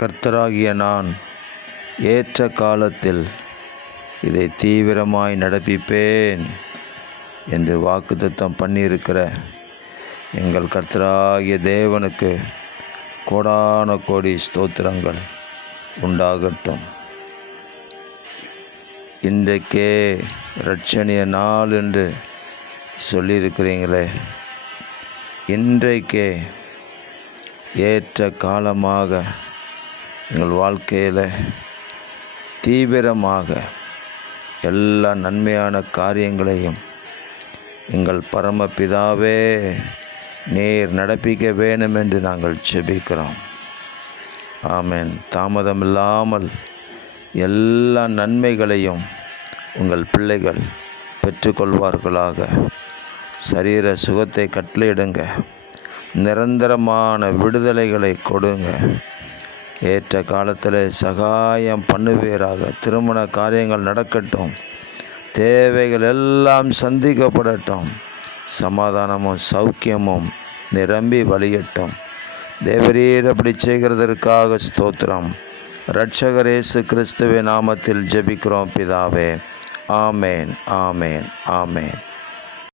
கர்த்தராகிய நான் ஏற்ற காலத்தில் இதை தீவிரமாய் நடப்பிப்பேன் என்று வாக்குத்தத்தம் பண்ணியிருக்கிற எங்கள் கர்த்தராகிய தேவனுக்கு கோடான கோடி ஸ்தோத்திரங்கள் உண்டாகட்டும். இன்றைக்கே இரட்சணிய நாள் என்று சொல்லியிருக்கிறீங்களே, இன்றைக்கே ஏற்ற காலமாக எங்கள் வாழ்க்கையில் தீவிரமாக எல்லா நன்மையான காரியங்களையும் எங்கள் பரமபிதாவே நீர் நடப்பிக்க வேணும் என்று நாங்கள் ஜெபிக்கிறோம். ஆமென். தாமதமில்லாமல் எல்லா நன்மைகளையும் உங்கள் பிள்ளைகள் பெற்றுக்கொள்வார்களாக. சரீர சுகத்தை கட்டளையிடுங்க, நிரந்தரமான விடுதலைகளை கொடுங்க. ஏற்ற காலத்தில் சகாயம் பண்ணுவீராக. திருமண காரியங்கள் நடக்கட்டும், தேவைகள் எல்லாம் சந்திக்கப்படட்டும், சமாதானமும் சௌக்கியமும் நிரம்பி வழியட்டும். தேவரீர் அப்படி செய்கிறதற்காக ஸ்தோத்திரம். இரட்சகர் இயேசு கிறிஸ்துவின் நாமத்தில் ஜெபிக்கிறோம் பிதாவே. ஆமேன், ஆமேன், ஆமேன்.